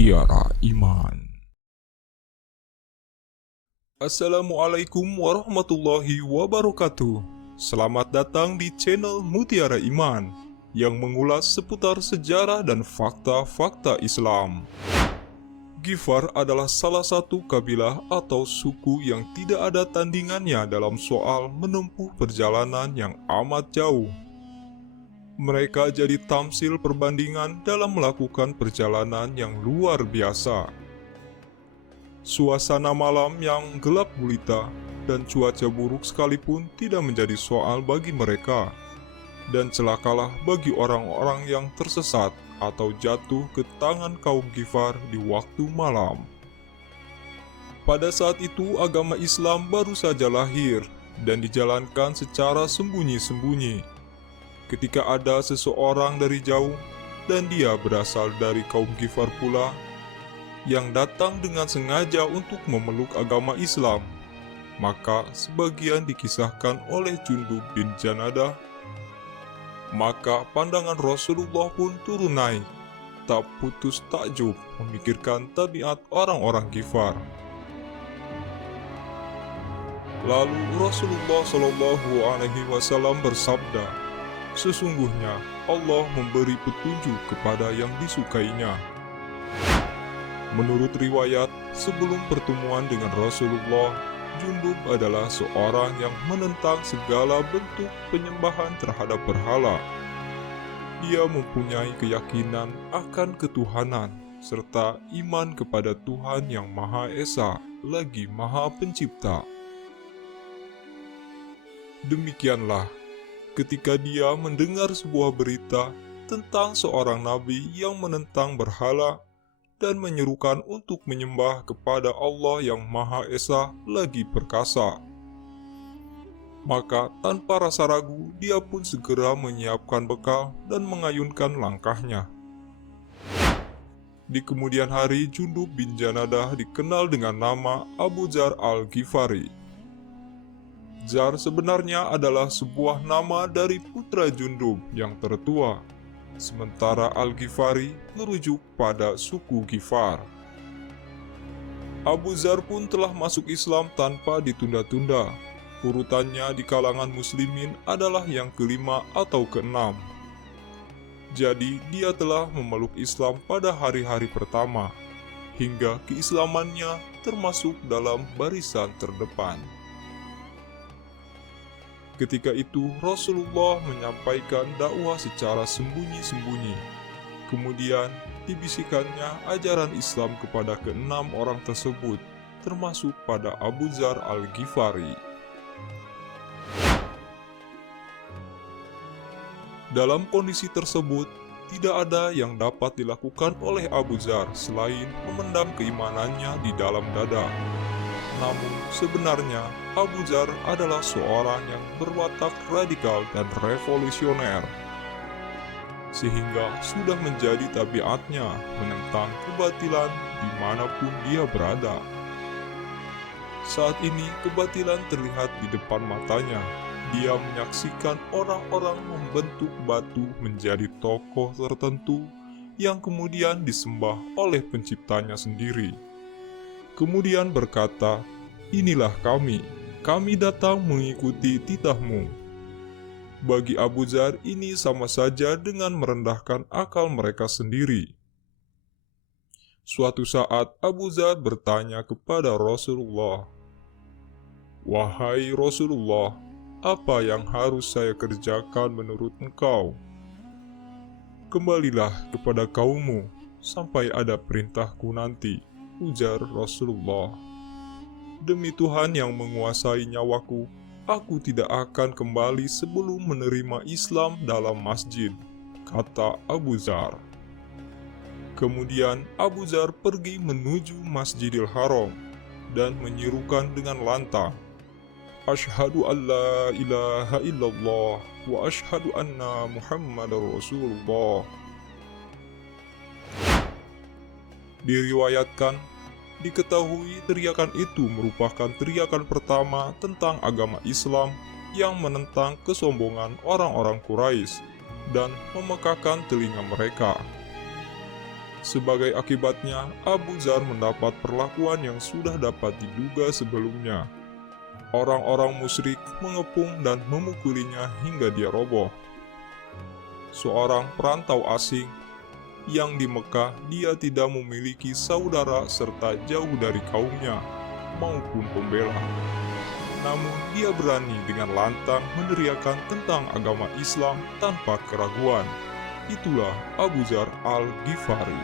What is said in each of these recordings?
Mutiara Iman. Assalamualaikum warahmatullahi wabarakatuh. Selamat datang di channel Mutiara Iman yang mengulas seputar sejarah dan fakta-fakta Islam. Ghifar adalah salah satu kabilah atau suku yang tidak ada tandingannya dalam soal menempuh perjalanan yang amat jauh. Mereka jadi tamsil perbandingan dalam melakukan perjalanan yang luar biasa. Suasana malam yang gelap gulita dan cuaca buruk sekalipun tidak menjadi soal bagi mereka. Dan celakalah bagi orang-orang yang tersesat atau jatuh ke tangan kaum Ghifar di waktu malam. Pada saat itu agama Islam baru saja lahir dan dijalankan secara sembunyi-sembunyi. Ketika ada seseorang dari jauh, dan dia berasal dari kaum Ghifar pula, yang datang dengan sengaja untuk memeluk agama Islam, maka sebagian dikisahkan oleh Jundub bin Janadah. Maka pandangan Rasulullah pun turun naik, tak putus takjub memikirkan tabiat orang-orang Ghifar. Lalu Rasulullah SAW bersabda, "Sesungguhnya Allah memberi petunjuk kepada yang disukainya." Menurut riwayat, sebelum pertemuan dengan Rasulullah, Jundub adalah seorang yang menentang segala bentuk penyembahan terhadap berhala. Dia mempunyai keyakinan akan ketuhanan, serta iman kepada Tuhan yang Maha Esa, lagi Maha Pencipta. Demikianlah, ketika dia mendengar sebuah berita tentang seorang nabi yang menentang berhala dan menyerukan untuk menyembah kepada Allah yang Maha Esa lagi perkasa, maka tanpa rasa ragu dia pun segera menyiapkan bekal dan mengayunkan langkahnya. Di kemudian hari, Jundub bin Janadah dikenal dengan nama Abu Dzar al-Ghifari. Dzar sebenarnya adalah sebuah nama dari putra Jundub yang tertua, sementara Al-Ghifari merujuk pada suku Ghifar. Abu Dzar pun telah masuk Islam tanpa ditunda-tunda. Urutannya di kalangan muslimin adalah yang kelima atau keenam. Jadi dia telah memeluk Islam pada hari-hari pertama, hingga keislamannya termasuk dalam barisan terdepan. Ketika itu Rasulullah menyampaikan dakwah secara sembunyi-sembunyi. Kemudian dibisikannya ajaran Islam kepada keenam orang tersebut, termasuk pada Abu Dzar al-Ghifari. Dalam kondisi tersebut, tidak ada yang dapat dilakukan oleh Abu Dzar selain memendam keimanannya di dalam dada. Namun sebenarnya Abu Dzar adalah seorang yang berwatak radikal dan revolusioner, sehingga sudah menjadi tabiatnya menentang kebatilan dimanapun dia berada. Saat ini kebatilan terlihat di depan matanya. Dia menyaksikan orang-orang membentuk batu menjadi tokoh tertentu yang kemudian disembah oleh penciptanya sendiri. Kemudian berkata, "Inilah kami datang mengikuti titahmu." Bagi Abu Dzar ini sama saja dengan merendahkan akal mereka sendiri. Suatu saat Abu Dzar bertanya kepada Rasulullah, "Wahai Rasulullah, apa yang harus saya kerjakan menurut engkau?" "Kembalilah kepada kaummu sampai ada perintahku nanti," ujar Rasulullah. "Demi Tuhan yang menguasai nyawaku, aku tidak akan kembali sebelum menerima Islam dalam masjid," kata Abu Dzar. Kemudian Abu Dzar pergi menuju Masjidil Haram dan menyerukan dengan lantang, "Asyhadu an la ilaha illallah wa asyhadu anna Muhammadar Rasulullah." Diriwayatkan, diketahui teriakan itu merupakan teriakan pertama tentang agama Islam yang menentang kesombongan orang-orang Quraisy dan memekakan telinga mereka. Sebagai akibatnya, Abu Dzar mendapat perlakuan yang sudah dapat diduga sebelumnya. Orang-orang musyrik mengepung dan memukulinya hingga dia roboh. Seorang perantau asing yang di Mekah, dia tidak memiliki saudara serta jauh dari kaumnya maupun pembela. Namun dia berani dengan lantang meneriakkan tentang agama Islam tanpa keraguan. Itulah Abu Dzar al-Ghifari.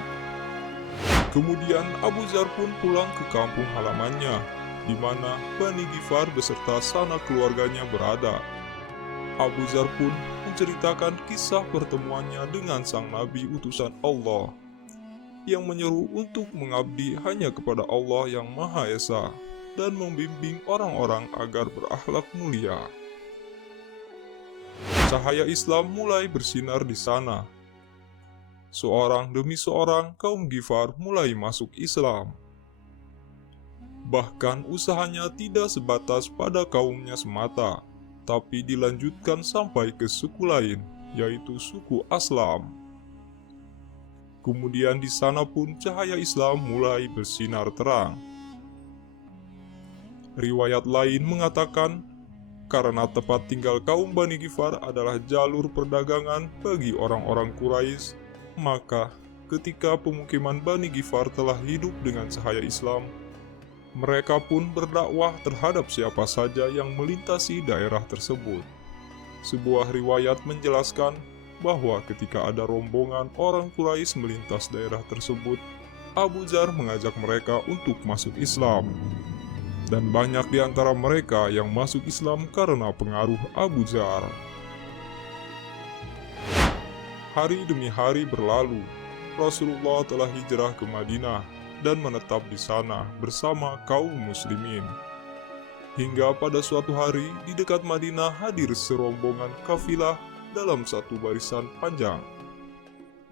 Kemudian Abu Dzar pun pulang ke kampung halamannya, di mana Bani Ghifar beserta sanak keluarganya berada. Abu Dzar pun menceritakan kisah pertemuannya dengan sang Nabi utusan Allah, yang menyeru untuk mengabdi hanya kepada Allah yang Maha Esa dan membimbing orang-orang agar berakhlak mulia. Cahaya Islam mulai bersinar di sana. Seorang demi seorang kaum Ghifar mulai masuk Islam. Bahkan usahanya tidak sebatas pada kaumnya semata, tapi dilanjutkan sampai ke suku lain, yaitu suku Aslam. Kemudian di sana pun cahaya Islam mulai bersinar terang. Riwayat lain mengatakan, karena tempat tinggal kaum Bani Ghifar adalah jalur perdagangan bagi orang-orang Quraisy, maka ketika pemukiman Bani Ghifar telah hidup dengan cahaya Islam, mereka pun berdakwah terhadap siapa saja yang melintasi daerah tersebut. Sebuah riwayat menjelaskan bahwa ketika ada rombongan orang Quraisy melintas daerah tersebut, Abu Dzar mengajak mereka untuk masuk Islam. Dan banyak di antara mereka yang masuk Islam karena pengaruh Abu Dzar. Hari demi hari berlalu, Rasulullah telah hijrah ke Madinah dan menetap di sana bersama kaum muslimin. Hingga pada suatu hari di dekat Madinah hadir serombongan kafilah dalam satu barisan panjang.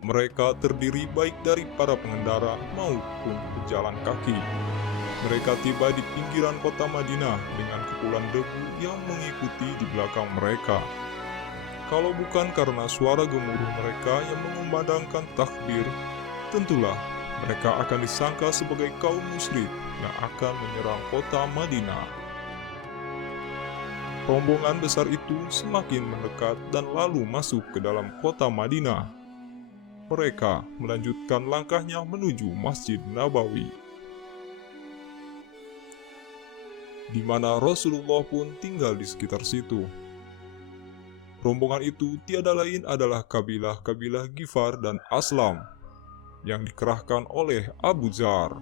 Mereka terdiri baik dari para pengendara maupun pejalan kaki. Mereka tiba di pinggiran kota Madinah dengan kepulan debu yang mengikuti di belakang mereka. Kalau bukan karena suara gemuruh mereka yang mengumandangkan takbir, tentulah mereka akan disangka sebagai kaum musyrik yang akan menyerang kota Madinah. Rombongan besar itu semakin mendekat dan lalu masuk ke dalam kota Madinah. Mereka melanjutkan langkahnya menuju Masjid Nabawi, di mana Rasulullah pun tinggal di sekitar situ. Rombongan itu tiada lain adalah kabilah-kabilah Ghifar dan Aslam yang dikerahkan oleh Abu Dzar.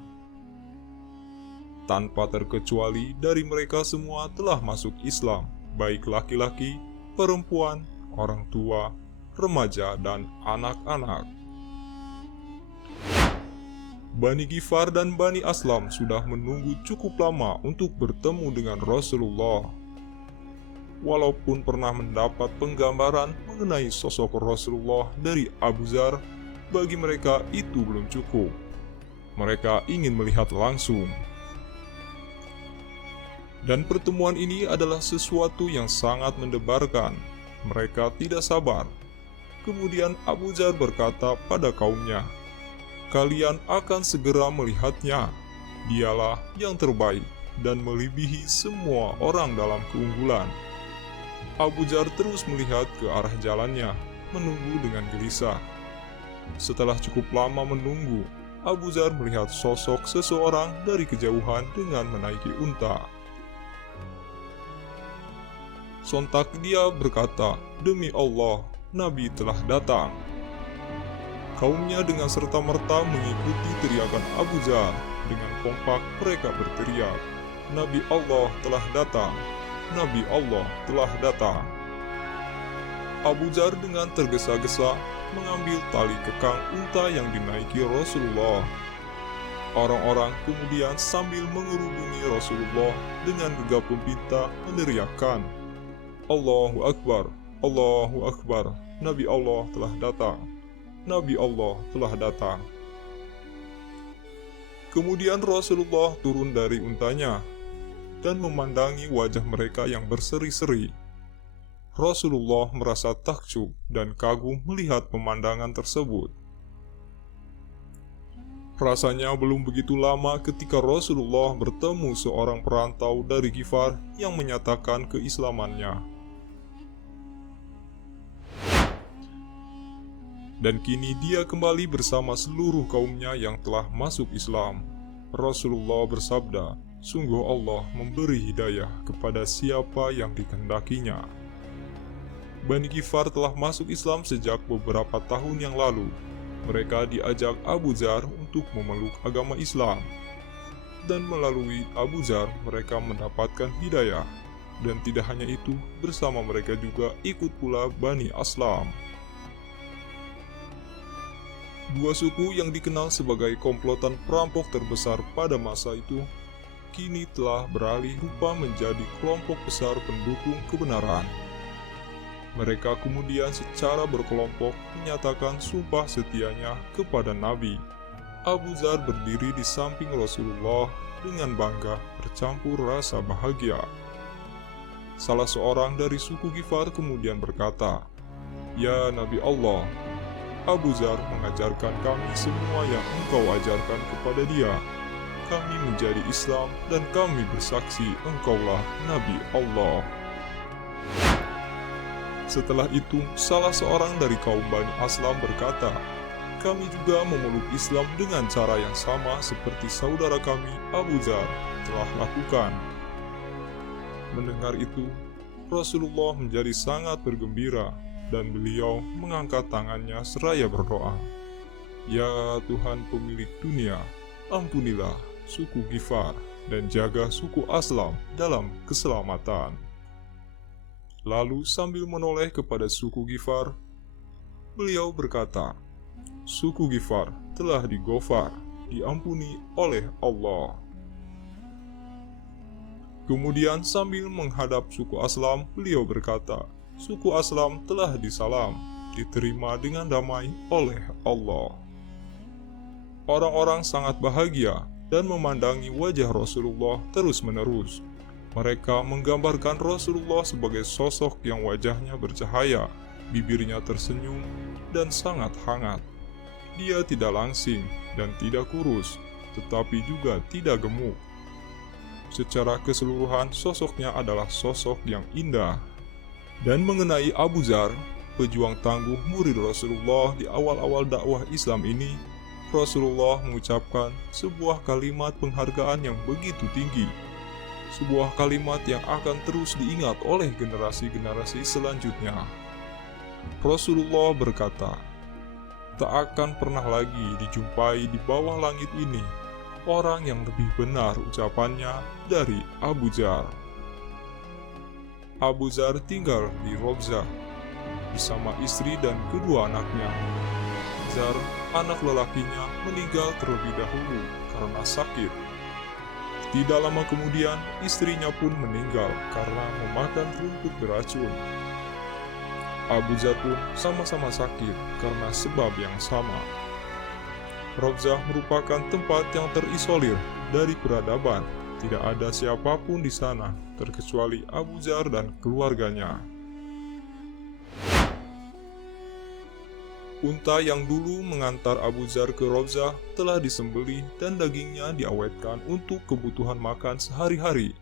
Tanpa terkecuali dari mereka semua telah masuk Islam, baik laki-laki, perempuan, orang tua, remaja, dan anak-anak. Bani Ghifar dan Bani Aslam sudah menunggu cukup lama untuk bertemu dengan Rasulullah. Walaupun pernah mendapat penggambaran mengenai sosok Rasulullah dari Abu Dzar, bagi mereka itu belum cukup. Mereka ingin melihat langsung. Dan pertemuan ini adalah sesuatu yang sangat mendebarkan. Mereka tidak sabar. Kemudian Abu Dzar berkata pada kaumnya, "Kalian akan segera melihatnya. Dialah yang terbaik dan melebihi semua orang dalam keunggulan." Abu Dzar terus melihat ke arah jalannya, menunggu dengan gelisah. Setelah cukup lama menunggu, Abu Dzar melihat sosok seseorang dari kejauhan dengan menaiki unta. Sontak dia berkata, "Demi Allah, Nabi telah datang." Kaumnya dengan serta-merta mengikuti teriakan Abu Dzar. Dengan kompak mereka berteriak, "Nabi Allah telah datang! Nabi Allah telah datang!" Abu Dzar dengan tergesa-gesa mengambil tali kekang unta yang dinaiki Rasulullah. Orang-orang kemudian sambil mengerubungi Rasulullah dengan gegap gempita meneriakkan, "Allahu Akbar! Allahu Akbar! Nabi Allah telah datang! Nabi Allah telah datang!" Kemudian Rasulullah turun dari untanya dan memandangi wajah mereka yang berseri-seri. Rasulullah merasa takjub dan kagum melihat pemandangan tersebut. Rasanya belum begitu lama ketika Rasulullah bertemu seorang perantau dari Ghifar yang menyatakan keislamannya. Dan kini dia kembali bersama seluruh kaumnya yang telah masuk Islam. Rasulullah bersabda, "Sungguh Allah memberi hidayah kepada siapa yang dikehendakinya." Bani Ghifar telah masuk Islam sejak beberapa tahun yang lalu. Mereka diajak Abu Dzar untuk memeluk agama Islam. Dan melalui Abu Dzar mereka mendapatkan hidayah. Dan tidak hanya itu, bersama mereka juga ikut pula Bani Aslam. Dua suku yang dikenal sebagai komplotan perampok terbesar pada masa itu, kini telah beralih rupa menjadi kelompok besar pendukung kebenaran. Mereka kemudian secara berkelompok menyatakan sumpah setianya kepada Nabi. Abu Dzar berdiri di samping Rasulullah dengan bangga bercampur rasa bahagia. Salah seorang dari suku Ghifar kemudian berkata, "Ya Nabi Allah, Abu Dzar mengajarkan kami semua yang engkau ajarkan kepada dia. Kami menjadi Islam dan kami bersaksi engkaulah Nabi Allah." Setelah itu, salah seorang dari kaum Bani Aslam berkata, "Kami juga memeluk Islam dengan cara yang sama seperti saudara kami Abu Dzar telah lakukan." Mendengar itu, Rasulullah menjadi sangat bergembira dan beliau mengangkat tangannya seraya berdoa, "Ya Tuhan pemilik dunia, ampunilah suku Ghifar dan jaga suku Aslam dalam keselamatan." Lalu sambil menoleh kepada suku Ghifar, beliau berkata, "Suku Ghifar telah digofar, diampuni oleh Allah." Kemudian sambil menghadap suku Aslam, beliau berkata, "Suku Aslam telah disalam, diterima dengan damai oleh Allah." Orang-orang sangat bahagia dan memandangi wajah Rasulullah terus-menerus. Mereka menggambarkan Rasulullah sebagai sosok yang wajahnya bercahaya, bibirnya tersenyum, dan sangat hangat. Dia tidak langsing dan tidak kurus, tetapi juga tidak gemuk. Secara keseluruhan, sosoknya adalah sosok yang indah. Dan mengenai Abu Dzar, pejuang tangguh murid Rasulullah di awal-awal dakwah Islam ini, Rasulullah mengucapkan sebuah kalimat penghargaan yang begitu tinggi. Sebuah kalimat yang akan terus diingat oleh generasi-generasi selanjutnya. Rasulullah berkata, "Tak akan pernah lagi dijumpai di bawah langit ini orang yang lebih benar ucapannya dari Abu Dzar." Abu Dzar tinggal di Robzah bersama istri dan kedua anaknya. Dzar, anak lelakinya, meninggal terlebih dahulu karena sakit. Tidak lama kemudian, istrinya pun meninggal karena memakan rumput beracun. Abu Dzar pun sama-sama sakit karena sebab yang sama. Robzah merupakan tempat yang terisolir dari peradaban. Tidak ada siapapun di sana, terkecuali Abu Dzar dan keluarganya. Unta yang dulu mengantar Abu Dzar ke Robzah telah disembelih dan dagingnya diawetkan untuk kebutuhan makan sehari-hari.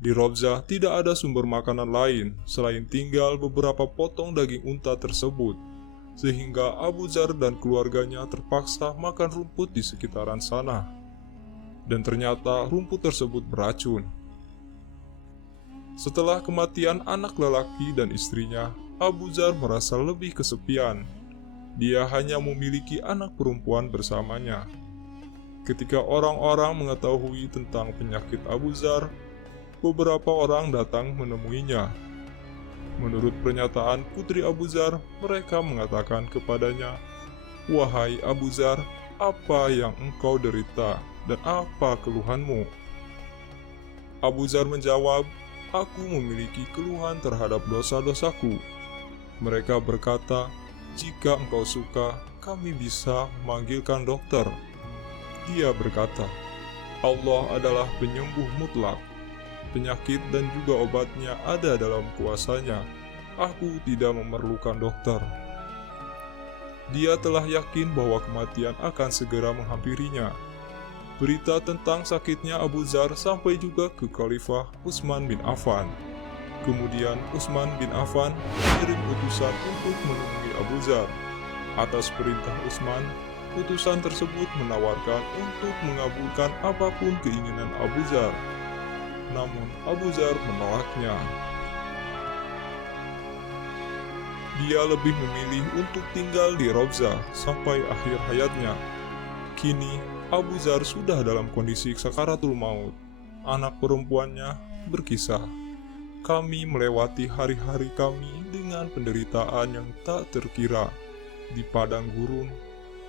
Di Robzah tidak ada sumber makanan lain selain tinggal beberapa potong daging unta tersebut, sehingga Abu Dzar dan keluarganya terpaksa makan rumput di sekitaran sana. Dan ternyata rumput tersebut beracun. Setelah kematian anak lelaki dan istrinya, Abu Dzar merasa lebih kesepian. Dia hanya memiliki anak perempuan bersamanya. Ketika orang-orang mengetahui tentang penyakit Abu Dzar, beberapa orang datang menemuinya. Menurut pernyataan putri Abu Dzar, mereka mengatakan kepadanya, "Wahai Abu Dzar, apa yang engkau derita dan apa keluhanmu?" Abu Dzar menjawab, "Aku memiliki keluhan terhadap dosa-dosaku." Mereka berkata, "Jika engkau suka, kami bisa memanggilkan dokter." Dia berkata, "Allah adalah penyembuh mutlak. Penyakit dan juga obatnya ada dalam kuasanya. Aku tidak memerlukan dokter." Dia telah yakin bahwa kematian akan segera menghampirinya. Berita tentang sakitnya Abu Dzar sampai juga ke Khalifah Utsman bin Affan. Kemudian Utsman bin Affan mengirim utusan untuk menemui Abu Dzar. Atas perintah Utsman, utusan tersebut menawarkan untuk mengabulkan apapun keinginan Abu Dzar. Namun Abu Dzar menolaknya. Dia lebih memilih untuk tinggal di Rawzah sampai akhir hayatnya. Kini Abu Dzar sudah dalam kondisi sakaratul maut. Anak perempuannya berkisah, "Kami melewati hari-hari kami dengan penderitaan yang tak terkira. Di padang gurun,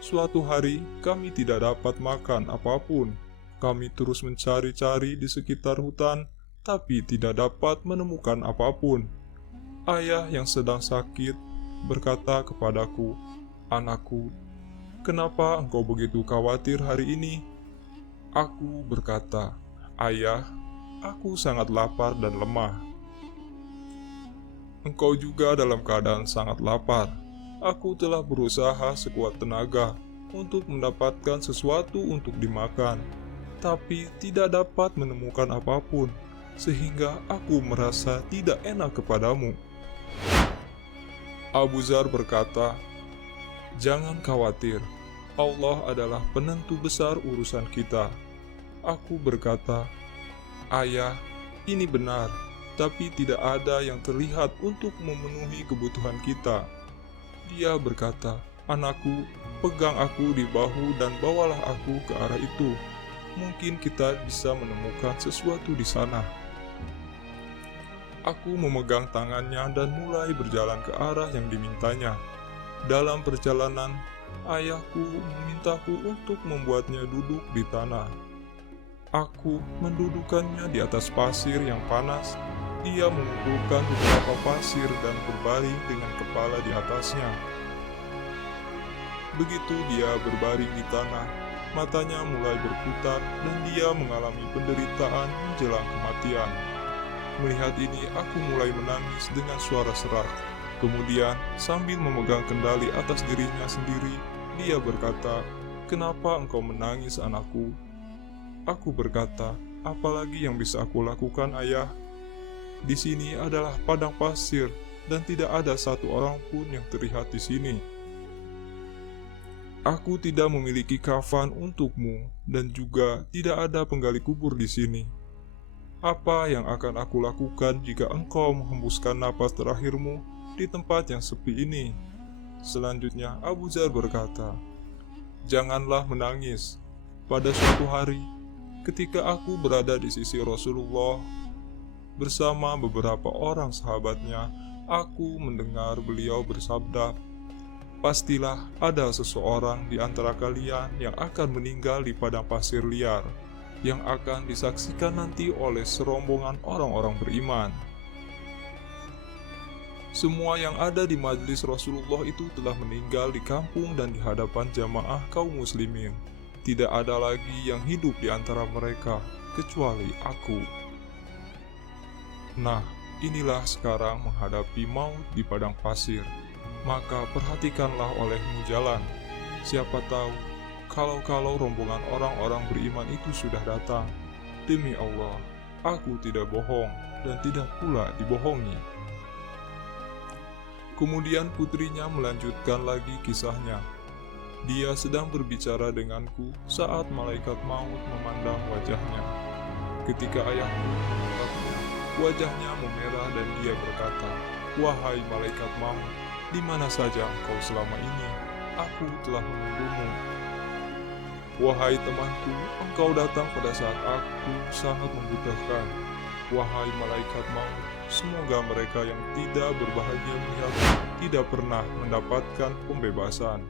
suatu hari kami tidak dapat makan apapun. Kami terus mencari-cari di sekitar hutan, tapi tidak dapat menemukan apapun. Ayah yang sedang sakit berkata kepadaku, 'Anakku, kenapa engkau begitu khawatir hari ini?' Aku berkata, 'Ayah, aku sangat lapar dan lemah. Engkau juga dalam keadaan sangat lapar. Aku telah berusaha sekuat tenaga untuk mendapatkan sesuatu untuk dimakan, tapi tidak dapat menemukan apapun, sehingga aku merasa tidak enak kepadamu.' Abu Dzar berkata, 'Jangan khawatir, Allah adalah penentu besar urusan kita.' Aku berkata, 'Ayah, ini benar, tapi tidak ada yang terlihat untuk memenuhi kebutuhan kita.' Dia berkata, 'Anakku, pegang aku di bahu dan bawalah aku ke arah itu. Mungkin kita bisa menemukan sesuatu di sana.' Aku memegang tangannya dan mulai berjalan ke arah yang dimintanya. Dalam perjalanan, ayahku memintaku untuk membuatnya duduk di tanah. Aku mendudukannya di atas pasir yang panas. Dia mengumpulkan beberapa pasir dan berbaring dengan kepala di atasnya. Begitu dia berbaring di tanah, matanya mulai berputar dan dia mengalami penderitaan menjelang kematian. Melihat ini, aku mulai menangis dengan suara serak. Kemudian, sambil memegang kendali atas dirinya sendiri, dia berkata, 'Kenapa engkau menangis, anakku?' Aku berkata, 'Apalagi yang bisa aku lakukan, ayah? Di sini adalah padang pasir dan tidak ada satu orang pun yang terlihat di sini. Aku tidak memiliki kafan untukmu dan juga tidak ada penggali kubur di sini. Apa yang akan aku lakukan jika engkau menghembuskan napas terakhirmu di tempat yang sepi ini?' Selanjutnya Abu Dzar berkata, 'Janganlah menangis. Pada suatu hari, ketika aku berada di sisi Rasulullah bersama beberapa orang sahabatnya, aku mendengar beliau bersabda, pastilah ada seseorang di antara kalian yang akan meninggal di padang pasir liar, yang akan disaksikan nanti oleh serombongan orang-orang beriman. Semua yang ada di majelis Rasulullah itu telah meninggal di kampung dan di hadapan jamaah kaum muslimin. Tidak ada lagi yang hidup di antara mereka, kecuali aku. Nah, inilah sekarang menghadapi maut di padang pasir. Maka perhatikanlah olehmu jalan. Siapa tahu, kalau rombongan orang-orang beriman itu sudah datang. Demi Allah, aku tidak bohong dan tidak pula dibohongi.' Kemudian putrinya melanjutkan lagi kisahnya. Dia sedang berbicara denganku saat malaikat maut memandang wajahnya. Ketika ayahku menatapnya, wajahnya memerah dan dia berkata, 'Wahai malaikat maut, di mana saja engkau selama ini? Aku telah menunggumu. Wahai temanku, engkau datang pada saat aku sangat membutuhkan. Wahai malaikat maut, semoga mereka yang tidak berbahagia melihatmu tidak pernah mendapatkan pembebasan.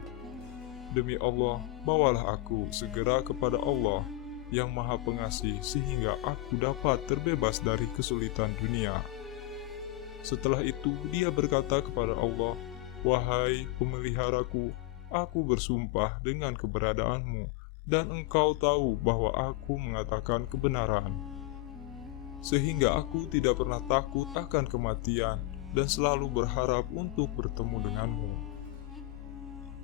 Demi Allah, bawalah aku segera kepada Allah yang Maha Pengasih sehingga aku dapat terbebas dari kesulitan dunia.' Setelah itu dia berkata kepada Allah, 'Wahai pemeliharaku, aku bersumpah dengan keberadaanmu, dan engkau tahu bahwa aku mengatakan kebenaran. Sehingga aku tidak pernah takut akan kematian, dan selalu berharap untuk bertemu denganmu.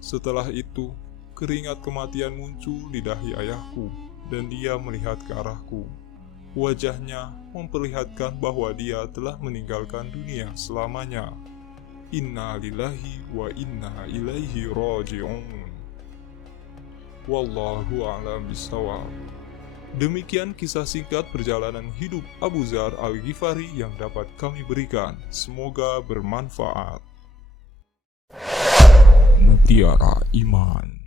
Setelah itu, keringat kematian muncul di dahi ayahku, dan dia melihat ke arahku. Wajahnya memperlihatkan bahwa dia telah meninggalkan dunia selamanya. Inna lillahi wa inna ilaihi raji'un. Wallahu a'lam bishawab. Demikian kisah singkat perjalanan hidup Abu Dzar Al-Ghifari yang dapat kami berikan. Semoga bermanfaat. Mutiara Iman.